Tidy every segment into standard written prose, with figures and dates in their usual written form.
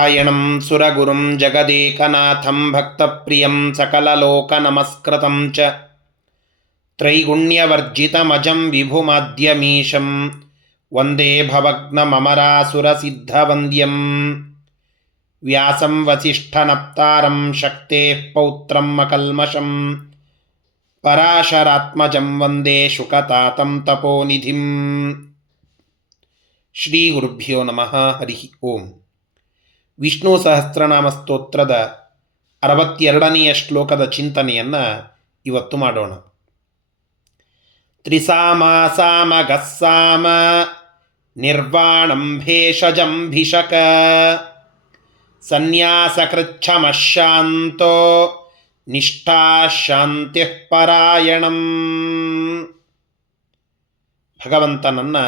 ನಾರಾಯಣಂ ಸುರಗುರುಂ ಜಗದೇಕನಾಥಂ ಭಕ್ತಪ್ರಿಯಂ ಸಕಲಲೋಕನಮಸ್ಕೃತಂ ಚ ತ್ರೈಗುಣ್ಯವರ್ಜಿತಮಜಂ ವಿಭುಮಾದ್ಯಮೀಶಂ ವಂದೇ ಭವಗ್ನಮರಾಸುರಸಿದ್ಧವಂದ್ಯಂ ವ್ಯಾಸಂ ವಸಿಷ್ಠನಪ್ತಾರಂ ಶಕ್ತೇಃ ಪೌತ್ರಂ ಅಕಲ್ಮಷಂ ಪರಾಶರಾತ್ಮಜಂ ವಂದೇ ಶುಕತಾತಂ ತಪೋನಿಧಿಂ. ಶ್ರೀ ಗುರುಭ್ಯೋ ನಮಃ. ಹರಿ ಓಂ. ವಿಷ್ಣು ಸಹಸ್ರನಾಮ ಸ್ತೋತ್ರದ 62ನೇ ಶ್ಲೋಕದ ಚಿಂತನೆಯನ್ನು ಇವತ್ತು ಮಾಡೋಣ. ತ್ರಿಸಾಮ ಸಾಮ ಗಸ್ಸಾಮ ನಿರ್ವಾಣಂ ಭೇಷಜಂ ಭಿಷಕ ಸನ್ಯಾಸಕೃಚ್ಛಮಶಾಂತೋ ನಿಷ್ಠಾ ಶಾಂತಿ ಪರಾಯಣಂ. ಭಗವಂತನನ್ನು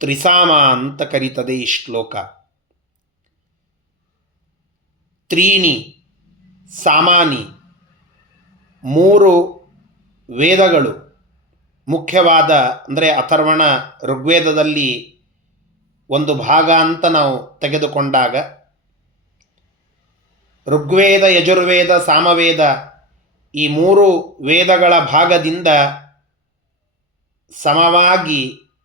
ತ್ರಿಸಾಮ ಅಂತ ಕರೀತದೆ ಈ ಶ್ಲೋಕ. ತ್ರೀಣಿ ಸಾಮಾನಿ, 3 ವೇದಗಳು ಮುಖ್ಯವಾದ, ಅಂದರೆ ಅಥರ್ವಣ ಋಗ್ವೇದದಲ್ಲಿ ಒಂದು ಭಾಗ ಅಂತ ನಾವು ತೆಗೆದುಕೊಂಡಾಗ ಋಗ್ವೇದ, ಯಜುರ್ವೇದ, ಸಾಮವೇದ ಈ 3 ವೇದಗಳ ಭಾಗದಿಂದ ಸಮವಾಗಿ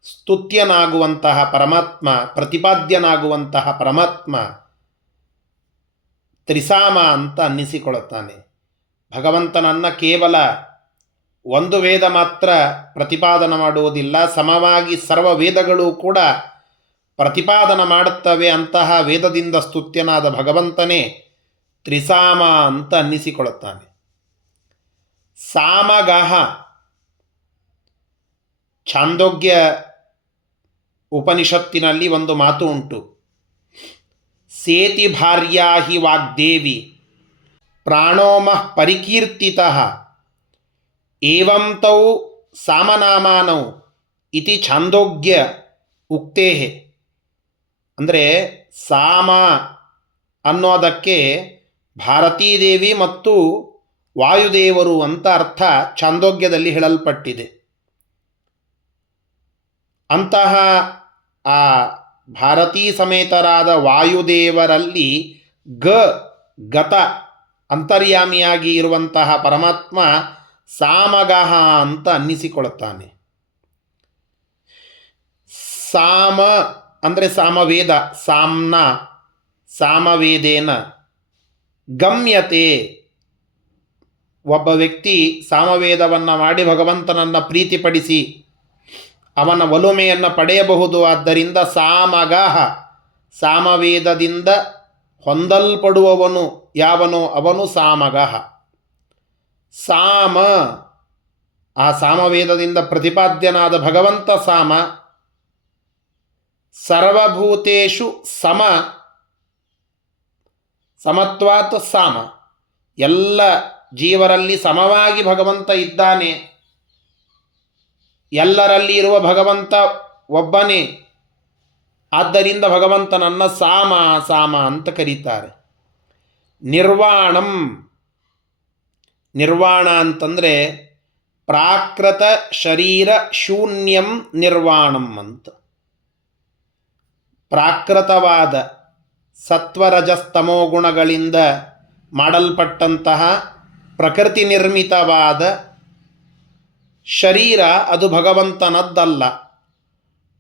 ಸ್ತುತ್ಯನಾಗುವಂತಹ ಪರಮಾತ್ಮ, ಪ್ರತಿಪಾದ್ಯನಾಗುವಂತಹ ಪರಮಾತ್ಮ ತ್ರಿಸಾಮ ಅಂತ ಅನ್ನಿಸಿಕೊಳ್ಳುತ್ತಾನೆ. ಭಗವಂತನನ್ನು ಕೇವಲ ಒಂದು ವೇದ ಮಾತ್ರ ಪ್ರತಿಪಾದನೆ ಮಾಡುವುದಿಲ್ಲ, ಸಮವಾಗಿ ಸರ್ವ ವೇದಗಳು ಕೂಡ ಪ್ರತಿಪಾದನೆ ಮಾಡುತ್ತವೆ. ಅಂತಹ ವೇದದಿಂದ ಸ್ತುತ್ಯನಾದ ಭಗವಂತನೇ ತ್ರಿಸಾಮ ಅಂತ ಅನ್ನಿಸಿಕೊಳ್ಳುತ್ತಾನೆ. ಸಾಮಗಾಹ, ಛಾಂದೋಗ್ಯ ಉಪನಿಷತ್ತಿನಲ್ಲಿ ಒಂದು ಮಾತು ಉಂಟು. ಸೇತಿ ಭಾರ್ಯಾ ಹಿ ವಾಗ್ದೇವಿ ಪ್ರಾಣೋಮಃ ಪರಿಕೀರ್ತಿತಃ ಏವಂ ತೌ ಸಾಮನಾಮಾನೌ ಇತಿ ಛಾಂದೋಗ್ಯ ಉಕ್ತೇ. ಅಂದರೆ ಸಾಮ ಅನ್ನೋದಕ್ಕೆ ಭಾರತೀದೇವಿ ಮತ್ತು ವಾಯುದೇವರು ಅಂತ ಅರ್ಥ ಛಾಂದೋಗ್ಯದಲ್ಲಿ ಹೇಳಲ್ಪಟ್ಟಿದೆ. ಅಂತಹ ಆ ಭಾರತೀ ಸಮೇತರಾದ ವಾಯುದೇವರಲ್ಲಿ ಗತ ಅಂತರ್ಯಾಮಿಯಾಗಿ ಇರುವಂತಹ ಪರಮಾತ್ಮ ಸಾಮಗಹ ಅಂತ ಅನ್ನಿಸಿಕೊಳ್ಳುತ್ತಾನೆ. ಸಾಮ ಅಂದರೆ ಸಾಮವೇದ, ಸಾಮ್ನ ಸಾಮವೇದೇನ ಗಮ್ಯತೆ. ಒಬ್ಬ ವ್ಯಕ್ತಿ ಸಾಮವೇದವನ್ನು ಮಾಡಿ ಭಗವಂತನನ್ನು ಪ್ರೀತಿಪಡಿಸಿ ಅವನ ಒಲುಮೆಯನ್ನು ಪಡೆಯಬಹುದು. ಆದ್ದರಿಂದ ಸಾಮಗಾಹ, ಸಾಮವೇದದಿಂದ ಹೊಂದಲ್ಪಡುವವನು ಯಾವನೋ ಅವನು ಸಾಮಗಾಹ. ಸಾಮ, ಆ ಸಾಮವೇದದಿಂದ ಪ್ರತಿಪಾದ್ಯನಾದ ಭಗವಂತ ಸಾಮ. ಸರ್ವಭೂತೇಷು ಸಮತ್ವಾತ್ ಸಾಮ, ಎಲ್ಲ ಜೀವರಲ್ಲಿ ಸಮವಾಗಿ ಭಗವಂತ ಇದ್ದಾನೆ. ಎಲ್ಲರಲ್ಲಿ ಇರುವ ಭಗವಂತ ಒಬ್ಬನೇ. ಆದ್ದರಿಂದ ಭಗವಂತನನ್ನು ಸಾಮ ಸಾಮ ಅಂತ ಕರೀತಾರೆ. ನಿರ್ವಾಣಂ, ನಿರ್ವಾಣ ಅಂತಂದರೆ ಪ್ರಾಕೃತ ಶರೀರ ಶೂನ್ಯಂ ನಿರ್ವಾಣಂ ಅಂತ. ಪ್ರಾಕೃತವಾದ ಸತ್ವರಜಸ್ತಮೋ ಗುಣಗಳಿಂದ ಮಾಡಲ್ಪಟ್ಟಂತಹ ಪ್ರಕೃತಿ ನಿರ್ಮಿತವಾದ ಶರೀರ ಅದು ಭಗವಂತನದ್ದಲ್ಲ.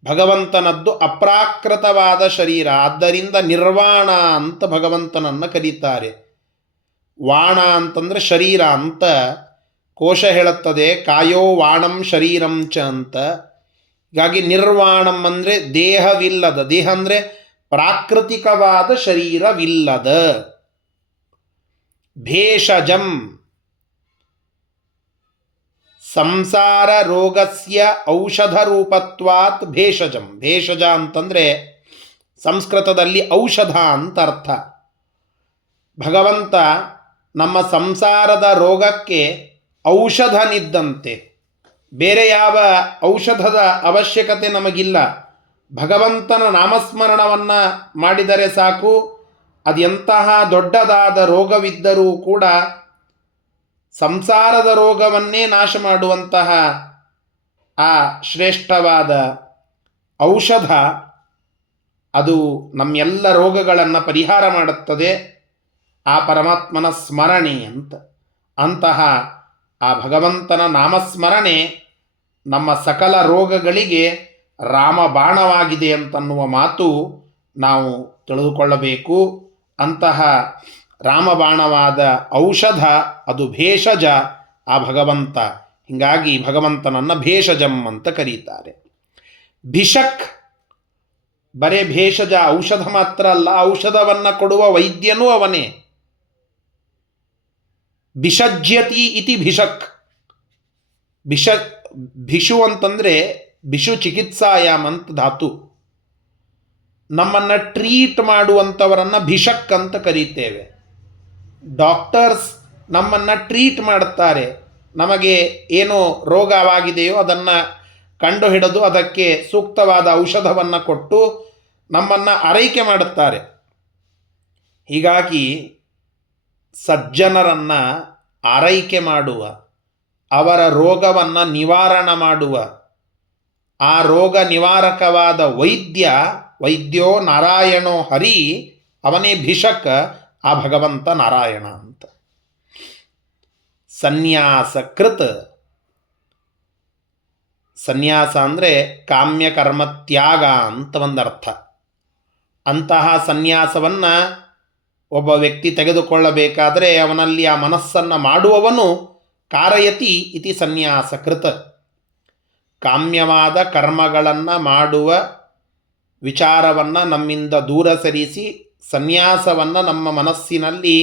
ಭಗವಂತನದ್ದು ಅಪ್ರಾಕೃತವಾದ ಶರೀರ. ಆದ್ದರಿಂದ ನಿರ್ವಾಣ ಅಂತ ಭಗವಂತನನ್ನು ಕರೀತಾರೆ. ವಾಣ ಅಂತಂದರೆ ಶರೀರ ಅಂತ ಕೋಶ ಹೇಳುತ್ತದೆ. ಕಾಯೋ ವಾಣಂ ಶರೀರಂ ಚ ಅಂತ. ಹೀಗಾಗಿ ನಿರ್ವಾಣಂ ಅಂದರೆ ದೇಹವಿಲ್ಲದ, ದೇಹ ಅಂದರೆ ಪ್ರಾಕೃತಿಕವಾದ ಶರೀರವಿಲ್ಲದ. ಭೇಷಜಂ, ಸಂಸಾರ ರೋಗಸ್ಯ ಔಷಧ ರೂಪತ್ವಾತ್ ಭೇಷಜಂ. ಭೇಷಜ ಅಂತಂದರೆ ಸಂಸ್ಕೃತದಲ್ಲಿ ಔಷಧ ಅಂತ ಅರ್ಥ. ಭಗವಂತ ನಮ್ಮ ಸಂಸಾರದ ರೋಗಕ್ಕೆ ಔಷಧನಿದ್ದಂತೆ. ಬೇರೆ ಯಾವ ಔಷಧದ ಅವಶ್ಯಕತೆ ನಮಗಿಲ್ಲ. ಭಗವಂತನ ನಾಮಸ್ಮರಣವನ್ನು ಮಾಡಿದರೆ ಸಾಕು. ಅದೆಂತಹ ದೊಡ್ಡದಾದ ರೋಗವಿದ್ದರೂ ಕೂಡ ಸಂಸಾರದ ರೋಗವನ್ನೇ ನಾಶ ಮಾಡುವಂತಹ ಆ ಶ್ರೇಷ್ಠವಾದ ಔಷಧ ಅದು ನಮ್ಮೆಲ್ಲ ರೋಗಗಳನ್ನು ಪರಿಹಾರ ಮಾಡುತ್ತದೆ. ಆ ಪರಮಾತ್ಮನ ಸ್ಮರಣೆ ಅಂತಹ ಆ ಭಗವಂತನ ನಾಮಸ್ಮರಣೆ ನಮ್ಮ ಸಕಲ ರೋಗಗಳಿಗೆ ರಾಮಬಾಣವಾಗಿದೆ ಅಂತನ್ನುವ ಮಾತು ನಾವು ತಿಳಿದುಕೊಳ್ಳಬೇಕು. ಅಂತಹ ರಾಮಬಾಣವಾದ ಔಷಧ ಅದು ಭೇಷಜ ಆ ಭಗವಂತ. ಹೀಗಾಗಿ ಭಗವಂತನನ್ನು ಭೇಷಜಂ ಅಂತ ಕರೀತಾರೆ. ಭಿಷಕ್ ಬರೇ ಭೇಷಜ ಔಷಧ ಮಾತ್ರ ಅಲ್ಲ, ಔಷಧವನ್ನು ಕೊಡುವ ವೈದ್ಯನೂ ಅವನೇ. ಭಿಷಜ್ಯತಿ ಇತಿ ಭಿಷಕ್. ಭಿಷು ಅಂತಂದರೆ ಭಿಷು ಚಿಕಿತ್ಸಾಯಾಮ್ ಅಂತ ಧಾತು. ನಮ್ಮನ್ನು ಟ್ರೀಟ್ ಮಾಡುವಂಥವರನ್ನು ಭಿಷಕ್ ಅಂತ ಕರೀತೇವೆ. ಡಾಕ್ಟರ್ಸ್ ನಮ್ಮನ್ನು ಟ್ರೀಟ್ ಮಾಡುತ್ತಾರೆ. ನಮಗೆ ಏನು ರೋಗವಾಗಿದೆಯೋ ಅದನ್ನು ಕಂಡುಹಿಡಿದು ಅದಕ್ಕೆ ಸೂಕ್ತವಾದ ಔಷಧವನ್ನು ಕೊಟ್ಟು ನಮ್ಮನ್ನು ಆರೈಕೆ ಮಾಡುತ್ತಾರೆ. ಹೀಗಾಗಿ ಸಜ್ಜನರನ್ನು ಆರೈಕೆ ಮಾಡುವ, ಅವರ ರೋಗವನ್ನು ನಿವಾರಣೆ ಮಾಡುವ ಆ ರೋಗ ನಿವಾರಕವಾದ ವೈದ್ಯೋ ನಾರಾಯಣೋ ಹರಿ, ಅವನೇ ಭಿಷಕ್, ಆ ಭಗವಂತ ನಾರಾಯಣ ಅಂತ. ಸನ್ಯಾಸ ಕೃತ್, ಸನ್ಯಾಸ ಅಂದರೆ ಕಾಮ್ಯಕರ್ಮ ತ್ಯಾಗ ಅಂತ ಒಂದರ್ಥ. ಅಂತಹ ಸನ್ಯಾಸವನ್ನು ಒಬ್ಬ ವ್ಯಕ್ತಿ ತೆಗೆದುಕೊಳ್ಳಬೇಕಾದರೆ ಅವನಲ್ಲಿ ಆ ಮನಸ್ಸನ್ನು ಮಾಡುವವನು ಕಾರಯತಿ ಇತಿ ಸನ್ಯಾಸ ಕೃತ. ಕಾಮ್ಯವಾದ ಕರ್ಮಗಳನ್ನು ಮಾಡುವ ವಿಚಾರವನ್ನು ನಮ್ಮಿಂದ ದೂರ ಸರಿಸಿ ಸನ್ಯಾಸವನ್ನು ನಮ್ಮ ಮನಸ್ಸಿನಲ್ಲಿ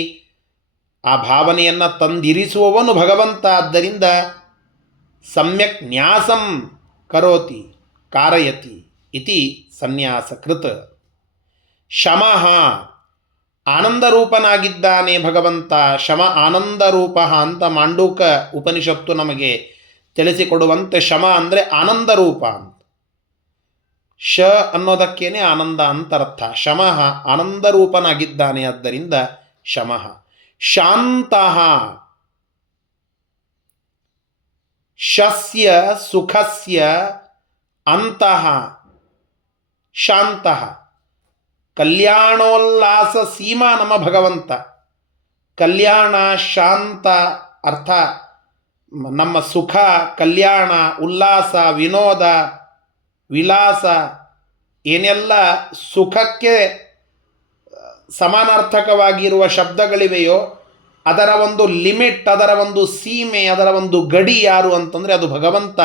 ಆ ಭಾವನೆಯನ್ನು ತಂದಿರಿಸುವವನು ಭಗವಂತ. ಆದ್ದರಿಂದ ಸಮ್ಯಕ್ ನ್ಯಾಸಂ ಕರೋತಿ ಕಾರಯತಿ ಇತಿ ಸನ್ಯಾಸ ಕೃತ. ಶಮಃ ಆನಂದರೂಪನಾಗಿದ್ದಾನೆ ಭಗವಂತ. ಶಮ ಆನಂದರೂಪ ಅಂತ ಮಾಂಡೂಕ ಉಪನಿಷತ್ತು ನಮಗೆ ತಿಳಿಸಿಕೊಡುವಂತೆ ಶಮ ಅಂದರೆ ಆನಂದರೂಪ ಅಂತ. ಶ ಅನ್ನೋದಕ್ಕೇನೆ ಆನಂದ ಅಂತ ಅರ್ಥ. ಶಮಃ ಆನಂದರೂಪನಾಗಿದ್ದಾನೆ, ಆದ್ದರಿಂದ ಶಮಃ. ಶಾಂತಃ ಶಸ್ಯ ಸುಖಸ್ಯ ಅಂತಃ ಶಾಂತಃ. ಕಲ್ಯಾಣೋಲ್ಲಾಸ ಸೀಮಾ ನಮ್ಮ ಭಗವಂತ. ಕಲ್ಯಾಣ ಶಾಂತ ಅರ್ಥ ನಮ್ಮ ಸುಖ, ಕಲ್ಯಾಣ, ಉಲ್ಲಾಸ, ವಿನೋದ, ವಿಲಾಸ ಏನೆಲ್ಲ ಸುಖಕ್ಕೆ ಸಮಾನಾರ್ಥಕವಾಗಿರುವ ಶಬ್ದಗಳಿವೆಯೋ ಅದರ ಒಂದು ಲಿಮಿಟ್, ಅದರ ಒಂದು ಸೀಮೆ, ಅದರ ಒಂದು ಗಡಿ ಯಾರು ಅಂತಂದರೆ ಅದು ಭಗವಂತ.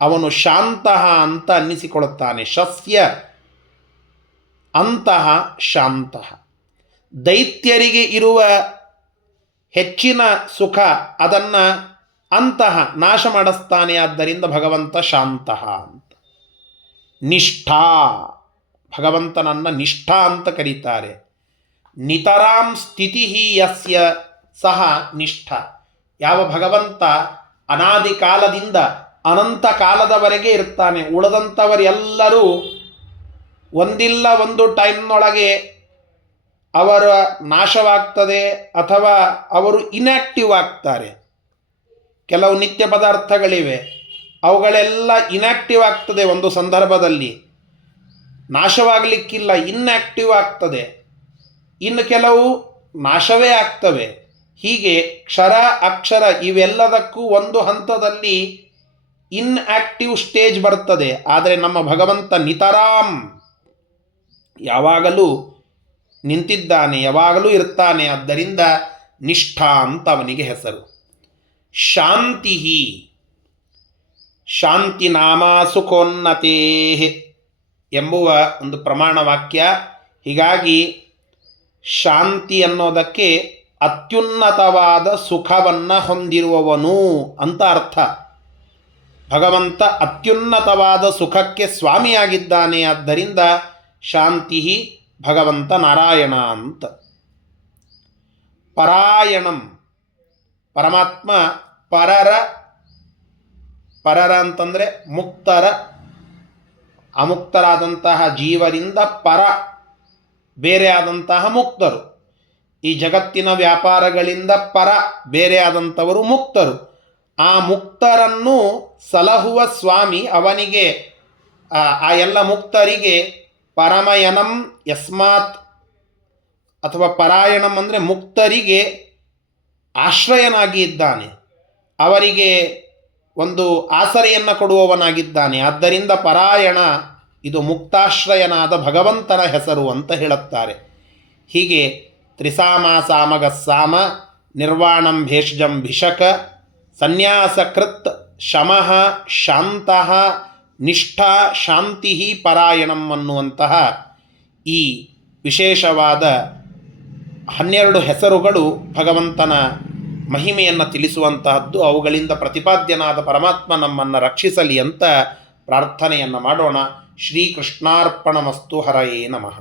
ಅವನು ಶಾಂತಃ ಅಂತ ಅನ್ನಿಸಿಕೊಳ್ಳುತ್ತಾನೆ. ಶಸ್ಯ ಅಂತಹ ಶಾಂತಃ. ದೈತ್ಯರಿಗೆ ಇರುವ ಹೆಚ್ಚಿನ ಸುಖ ಅದನ್ನು ಅಂತಹ ನಾಶ ಮಾಡಿಸ್ತಾನೆ. ಆದ್ದರಿಂದ ಭಗವಂತ ಶಾಂತಃ ಅಂತ. ನಿಷ್ಠಾ, ಭಗವಂತನನ್ನು ನಿಷ್ಠಾ ಅಂತ ಕರೀತಾರೆ. ನಿತರಾಂ ಸ್ಥಿತಿ ಯಸ್ಯ ಸಹ ನಿಷ್ಠ. ಯಾವ ಭಗವಂತ ಅನಾದಿ ಕಾಲದಿಂದ ಅನಂತ ಕಾಲದವರೆಗೆ ಇರ್ತಾನೆ, ಉಳಿದಂಥವರೆಲ್ಲರೂ ಒಂದಿಲ್ಲ ಒಂದು ಟೈಮ್ನೊಳಗೆ ಅವರ ನಾಶವಾಗ್ತದೆ ಅಥವಾ ಅವರು ಇನ್ಯಾಕ್ಟಿವ್ ಆಗ್ತಾರೆ. ಕೆಲವು ನಿತ್ಯ ಪದಾರ್ಥಗಳಿವೆ, ಅವುಗಳೆಲ್ಲ ಇನ್ಯಾಕ್ಟಿವ್ ಆಗ್ತದೆ ಒಂದು ಸಂದರ್ಭದಲ್ಲಿ, ನಾಶವಾಗಲಿಕ್ಕಿಲ್ಲ, ಇನ್ಯಾಕ್ಟಿವ್ ಆಗ್ತದೆ. ಇನ್ನು ಕೆಲವು ನಾಶವೇ ಆಗ್ತವೆ. ಹೀಗೆ ಕ್ಷರ ಅಕ್ಷರ ಇವೆಲ್ಲದಕ್ಕೂ ಒಂದು ಹಂತದಲ್ಲಿ ಇನ್ಆಕ್ಟಿವ್ ಸ್ಟೇಜ್ ಬರ್ತದೆ. ಆದರೆ ನಮ್ಮ ಭಗವಂತ ನಿತರಾಂ, ಯಾವಾಗಲೂ ನಿಂತಿದ್ದಾನೆ, ಯಾವಾಗಲೂ ಇರ್ತಾನೆ. ಆದ್ದರಿಂದ ನಿಷ್ಠಾ ಅಂತ ಅವನಿಗೆ ಹೆಸರು. ಶಾಂತಿ, ಶಾಂತಿ ನಾಮ ಸುಖೋನ್ನತೇ ಎಂಬುವ ಒಂದು ಪ್ರಮಾಣ ವಾಕ್ಯ. ಹೀಗಾಗಿ ಶಾಂತಿ ಅನ್ನೋದಕ್ಕೆ ಅತ್ಯುನ್ನತವಾದ ಸುಖವನ್ನು ಹೊಂದಿರುವವನು ಅಂತ ಅರ್ಥ. ಭಗವಂತ ಅತ್ಯುನ್ನತವಾದ ಸುಖಕ್ಕೆ ಸ್ವಾಮಿಯಾಗಿದ್ದಾನೆ. ಆದ್ದರಿಂದ ಶಾಂತಿ ಭಗವಂತ ನಾರಾಯಣ ಅಂತ. ಪರಾಯಣಂ, ಪರಮಾತ್ಮ ಪರರ ಅಂತಂದರೆ ಮುಕ್ತರ, ಅಮುಕ್ತರಾದಂತಹ ಜೀವರಿಂದ ಪರ ಬೇರೆ ಆದಂತಹ ಮುಕ್ತರು. ಈ ಜಗತ್ತಿನ ವ್ಯಾಪಾರಗಳಿಂದ ಪರ ಬೇರೆ ಆದಂಥವರು ಮುಕ್ತರು. ಆ ಮುಕ್ತರನ್ನು ಸಲಹುವ ಸ್ವಾಮಿ. ಅವನಿಗೆ ಆ ಎಲ್ಲ ಮುಕ್ತರಿಗೆ ಪರಮಯನಂ ಯಸ್ಮಾತ್, ಅಥವಾ ಪರಾಯಣಂ ಅಂದರೆ ಮುಕ್ತರಿಗೆ ಆಶ್ರಯನಾಗಿ ಇದ್ದಾನೆ, ಅವರಿಗೆ ಒಂದು ಆಸರೆಯನ್ನು ಕೊಡುವವನಾಗಿದ್ದಾನೆ. ಆದ್ದರಿಂದ ಪರಾಯಣ ಇದು ಮುಕ್ತಾಶ್ರಯನಾದ ಭಗವಂತನ ಹೆಸರು ಅಂತ ಹೇಳುತ್ತಾರೆ. ಹೀಗೆ ತ್ರಿಸಾಮ ನಿರ್ವಾಣಂ ಭೇಷಜಂ ಭಿಷಕ ಸನ್ಯಾಸಕೃತ್ ಶಮಃ ಶಾಂತಃ ನಿಷ್ಠಾ ಶಾಂತಿ ಪರಾಯಣಂ ಅನ್ನುವಂತಹ ಈ ವಿಶೇಷವಾದ 12 ಹೆಸರುಗಳು ಭಗವಂತನ ಮಹಿಮೆಯನ್ನು ತಿಳಿಸುವಂತಹದ್ದು. ಅವುಗಳಿಂದ ಪ್ರತಿಪಾದ್ಯನಾದ ಪರಮಾತ್ಮ ನಮ್ಮನ್ನು ರಕ್ಷಿಸಲಿ ಅಂತ ಪ್ರಾರ್ಥನೆಯನ್ನು ಮಾಡೋಣ. ಶ್ರೀಕೃಷ್ಣಾರ್ಪಣಮಸ್ತು. ಹರಯೇ ನಮಃ.